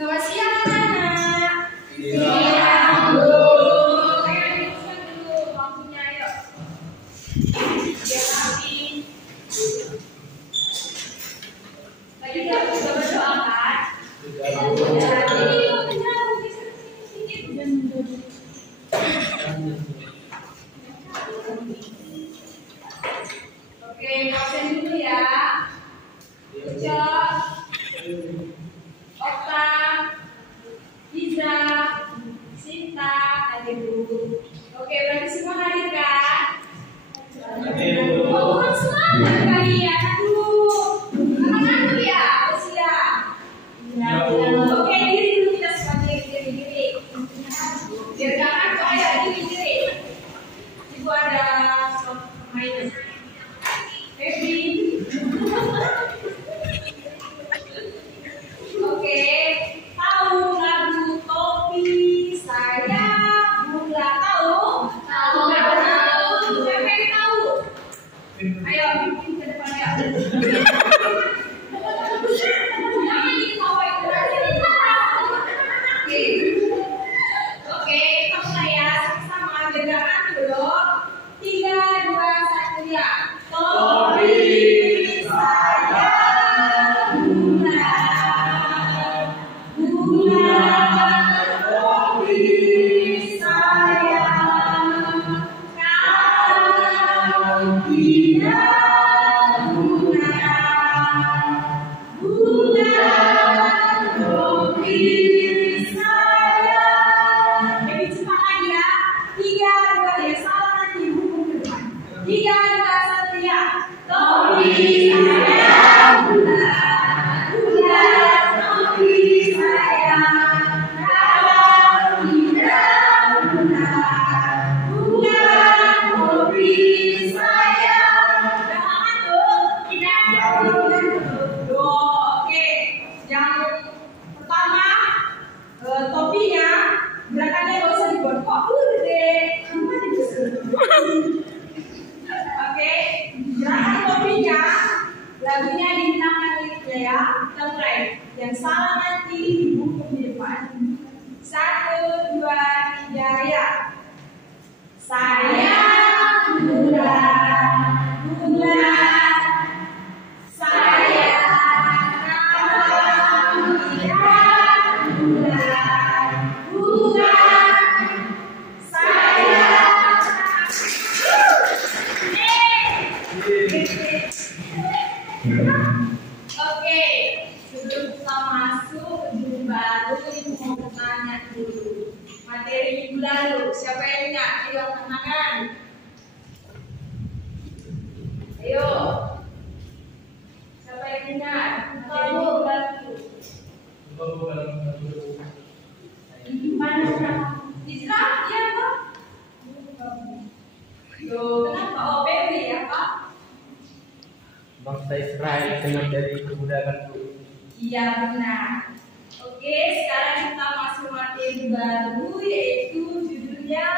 Selamat siang anak-anak. Siang, Bu. Ayo duduk dulu bangkunya, ayo. Biar rapi. Tadi udah berdoa kan? Oke, absen dulu ya. Ujo, Okta, Iza, Sinta, hadir dulu. Oke, berarti semua hadir kan? Oh, bukan semangat kalian. Aduh, anak-anak ya, siap. Oke, diri dulu kita semuanya diri. Biar gak ngantuk, ayo diri. Ibu ada permainan. Baby. Oke, tahu lagu topi saya gula tahu? Tahu. Siapa yang tahu? Ayo bikin ke depan ya. Jangan ditawa itu aja. Oke, kita mulai ya sama gerakan dulu. 3, 2, 1 ya. Topi saya gula. Topi saya kau tidak guna. Topi saya. Lebih cepat lagi ya. 3, 2 ya. Salah nanti hukum ke depan. 3, 2, 1 ya. Topi saya gula. Topi saya kau tidak guna. Topi saya. Jangan tuh, tidak guna. Oke, yang pertama topinya gerakannya gak usah dibuat kok gede. Oke, gerakan topinya lagunya dinamakan liriknya ya. Kita mulai. Yang salah nanti dihukum di depan. 1, 2, 3 ya. Saya gula. Saya kau tidak gula. Saya. Oke, sebelum kita masuk ke judul baru, ibu mau bertanya dulu. Materi minggu lalu, siapa yang ingat? Ayo angkat tangan. Ayo. Siapa yang ingat? Materi minggu lalu. Mana? Isra, iya Pak? Loh, kenapa? Oh, Baby ya Pak? Bangsa Israel dengan dari perbudakan dulu. Iya benar. Oke, sekarang kita masuk materi baru yaitu judulnya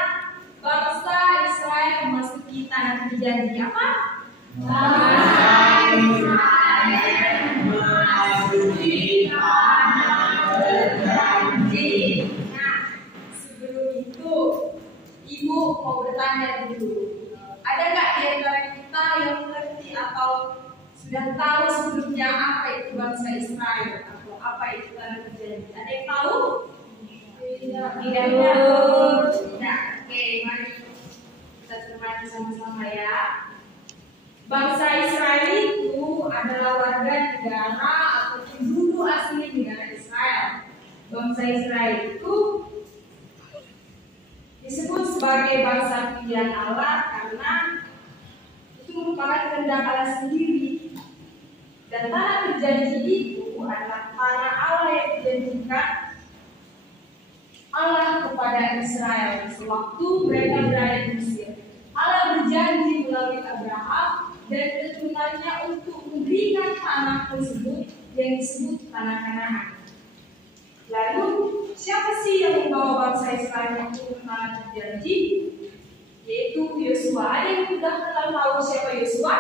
Bangsa Israel memasuki tanah berjanji. Apa? Bangsa Israel memasuki tanah berjanji. Nah, sebelum itu Ibu mau bertanya dulu. Ada nggak di antara kita yang mengerti atau sudah tahu sebelumnya apa itu bangsa Israel atau apa itu tanah berjanji? Ada yang tahu? Tidak. Tidak. Oke, mari kita cermati sama-sama ya. Bangsa Israel itu adalah warga negara atau penduduk asli negara Israel. Bangsa Israel itu disebut sebagai bangsa pilihan Allah karena itu merupakan kehendak Allah sendiri. Dan tanah berjanji itu adalah tanah Allah yang dijanjikan Allah kepada Israel sewaktu mereka berada di Mesir. Allah berjanji melalui Abraham dan keturunannya untuk memberikan tanah tersebut yang disebut tanah Kanaan. Lalu siapa sih yang membawa bangsa Israel itu ke tanah berjanji? yaitu Yosua. Ada yang sudah tahu siapa Yosua?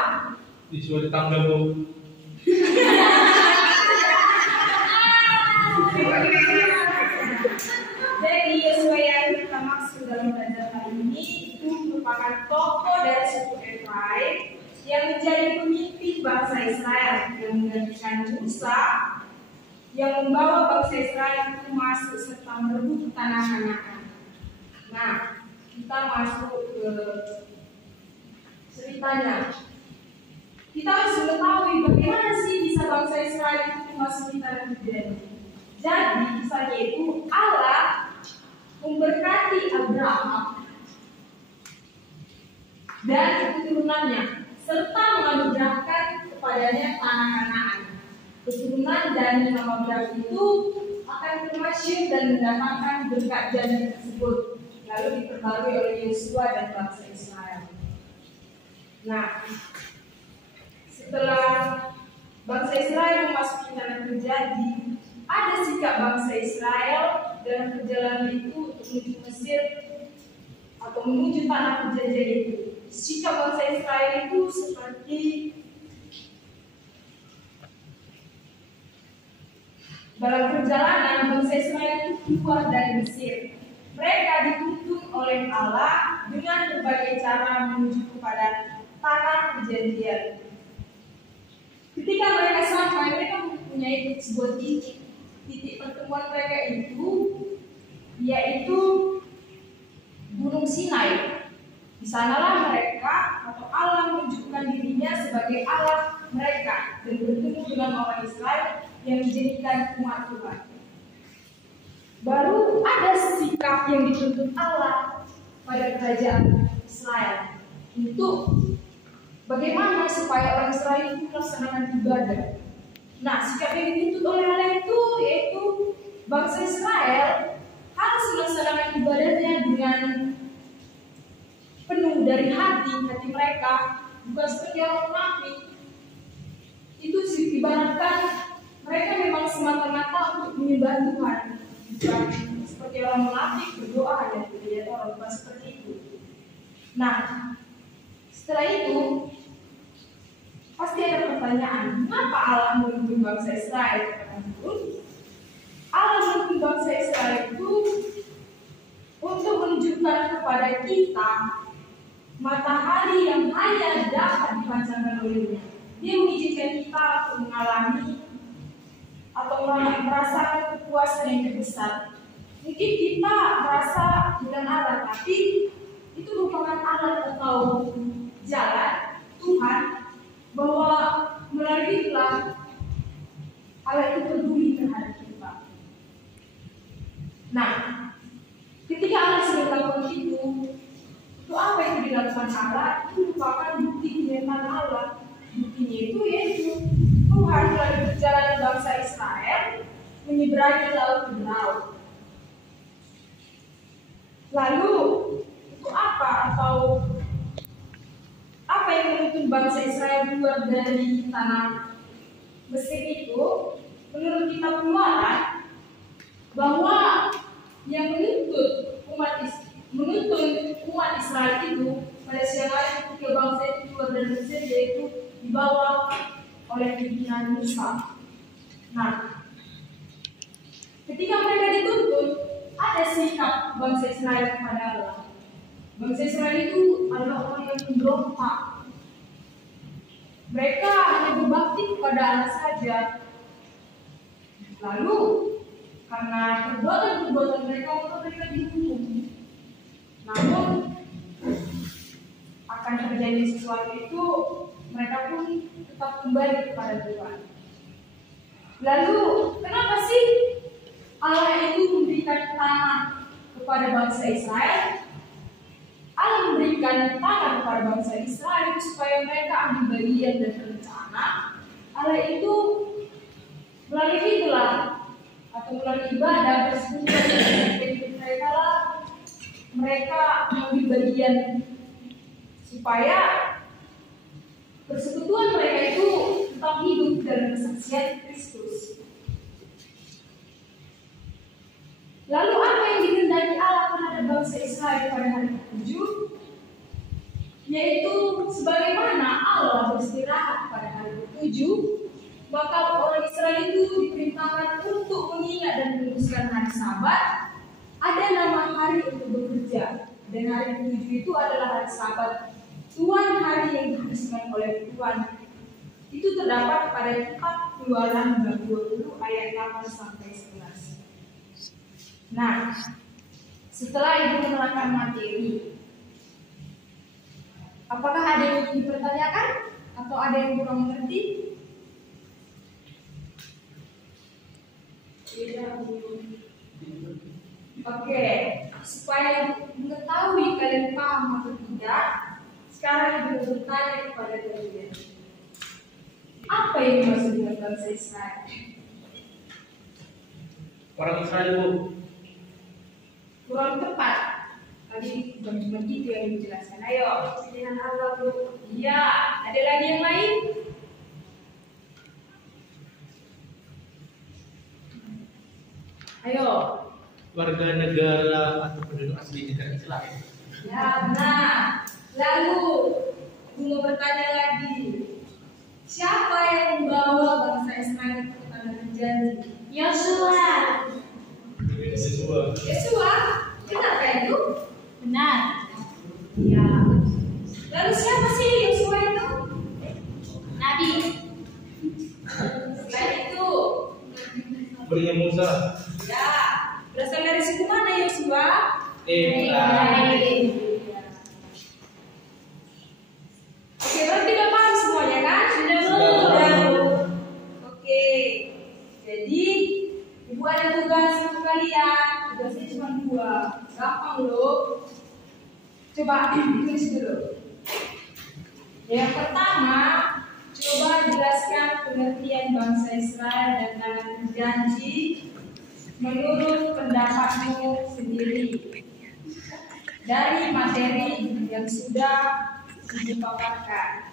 Yosua tetangga, Bu. Jadi Yosua yang kita maksud dalam belajar kali ini itu merupakan tokoh dari suku Efraim yang menjadi pemimpin bangsa Israel yang menggantikan Musa yang membawa bangsa Israel itu masuk serta merebut tanah Kanaan. Nah, kita masuk ke ceritanya. Kita harus mengetahui bagaimana sih bisa bangsa Israel itu memasuki tanah Kanaan. Jadi, kisahnya itu Allah memberkati Abraham dan keturunannya serta menganugerahkan kepadanya tanah Kanaan. Keturunan dari nama Abraham itu akan termasyhur dan mendatangkan berkat janji tersebut, lalu diperbarui oleh Yosua dan bangsa Israel. Nah, setelah bangsa Israel memasuki tanah terjadi, ada sikap bangsa Israel dalam perjalanan itu untuk menuju Mesir atau menuju tanah perjanjian itu. Sikap bangsa Israel itu seperti dalam perjalanan bangsa Israel itu keluar dari Mesir. Mereka dituntun oleh Allah dengan berbagai cara menuju kepada tanah perjanjian. Ketika mereka sampai, mereka mempunyai sebuah titik pertemuan mereka itu, yaitu Gunung Sinai. Di sanalah mereka atau Allah menunjukkan dirinya sebagai Allah mereka dan bertemu dengan orang Israel yang dijadikan umat Tuhan. Baru ada sikap yang dituntut Allah pada kerajaan Israel untuk bagaimana supaya orang Israel itu melaksanakan ibadah. Nah, sikap yang dituntut oleh Allah itu yaitu bangsa Israel harus melaksanakan ibadahnya dengan penuh dari hati mereka, bukan seperti orang munafik. Itu ibaratkan mereka memang semata-mata untuk menyembah Tuhan, bukan seperti orang munafik berdoa hanya dilihat orang, bukan seperti itu. Nah, setelah itu pasti ada pertanyaan, mengapa Allah menuntun bangsa Israel kepada Gurun? Allah menuntun bangsa Israel itu untuk menunjukkan kepada kita matahari yang hanya dapat dipancarkan olehnya. Dia mengizinkan kita untuk mengalami atau merasakan kepuasan yang terbesar. Mungkin kita merasa bukan Allah, tapi itu merupakan alat atau jalan Tuhan bahwa melalui itulah Allah itu peduli terhadap kita. Nah, ketika Allah sudah melakukan itu apa yang dilakukan Allah? Itu merupakan bukti kebenaran Allah. Buktinya itu yaitu Tuhan melalui perjalanan bangsa Israel menyeberangi laut Berau. Lalu itu apa atau apa yang menuntun bangsa Israel keluar dari tanah Mesir itu? Menurut kitab Keluaran bahwa yang menuntun umat Israel itu pada siang hari ketika bangsa itu keluar dari Mesir, yaitu dibawa oleh pimpinan Musa. Nah, ketika mereka dituntut, ada sikap bangsa Israel kepada Allah. Bangsa Israel itu adalah orang yang memberontak. Mereka hanya berbakti kepada Allah saja. Lalu karena perbuatan mereka dihukum. Namun akan terjadi sesuatu itu, mereka pun tetap kembali kepada Tuhan. Lalu kenapa sih Allah itu memberikan tanah kepada bangsa Israel? Allah memberikan tanah kepada bangsa Israel supaya mereka ambil bagian dan berencana. Allah itu melalui itulah atau melalui ibadah bersekutu dengan mereka mengambil bagian supaya persekutuan mereka itu tetap hidup dalam kesaksian Kristus. Lalu apa yang dikehendaki Allah terhadap bangsa Israel pada hari ke-7? yaitu sebagaimana Allah beristirahat pada hari ke-7, maka orang Israel itu diperintahkan untuk mengingat dan meneruskan hari Sabat. Ada nama hari untuk bekerja, dan hari ke-7 itu adalah hari Sabat, Tuhan, hari yang diharuskan oleh Tuhan. Itu terdapat pada kitab Keluaran bab 20 ayat 8 sampai 11. Nah, setelah Ibu menerangkan materi, apakah ada yang ingin dipertanyakan atau ada yang kurang mengerti? Oke, supaya mengetahui kalian paham atau tidak, sekarang Ibu bertanya kepada kalian. Apa yang dimaksud dengan bangsa Israel? Orang Israel, Bu. Kurang tepat. Tadi cuma itu yang dijelaskan. Ayo, pilihan Allah, Bu. Iya, ada lagi yang lain? Ayo. Warga negara atau penduduk asli negara Islam. Ya, benar. Lalu, Ibu mau bertanya lagi. Siapa yang membawa bangsa Israel ke tanah berjanji? Yosua. Yosua, benarkah itu? Benar. Ya. Lalu siapa sih Yosua itu? Nabi. Selain itu, Berinya Musa. ya. Berasal dari suku mana Yosua? Efraim. Oke, berarti udah paham semuanya kan? Sudah. Oke. Jadi, Ibu ada tugas untuk kalian. Tugasnya cuma 2. Gampang loh. Coba tulis dulu. Yang pertama, coba jelaskan pengertian bangsa Israel dan tanah berjanji menurut pendapatmu sendiri dari materi yang sudah dipaparkan.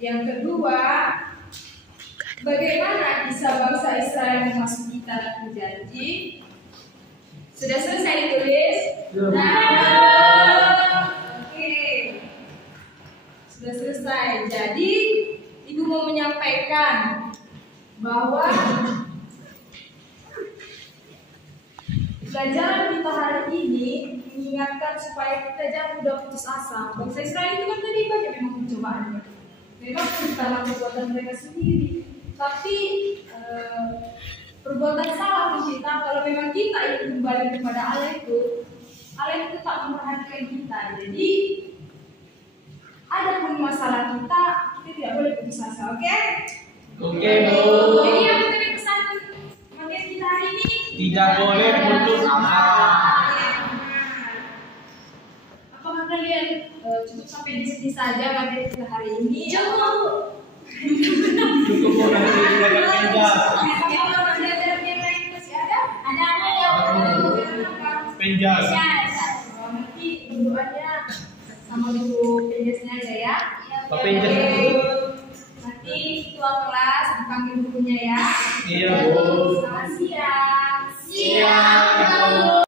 Yang kedua, bagaimana kisah bangsa Israel memasuki tanah berjanji? Sudah selesai ditulis? Oke. Sudah selesai. Jadi, Ibu mau menyampaikan bahwa pelajaran kita hari ini mengingatkan supaya kita jangan mudah putus asa. Bangsa Israel itu kan tadi banyak memang percobaannya. Memang karena perbuatan mereka sendiri. Tapi perbuatan salah pun kita, kalau memang kita ingin kembali kepada Allah itu tak memperhatikan kita. Jadi ada pun masalah kita tidak boleh putus asa, oke? Oke, Bu. Jadi apa tadi pesan materi kita hari ini? Tidak boleh putus asa. Apakah kalian cukup sampai di sini saja materi kita hari ini? Cukup. Cukup Bu, nanti belajar penjas. Pelajaran yang lain masih ada? Penjas. Nanti berdoanya sama guru penjasnya aja ya. Pak Penjas. Nanti ketua kelas dipanggil gurunya ya. Iya, Bu. Selamat siang. Siang, Bu.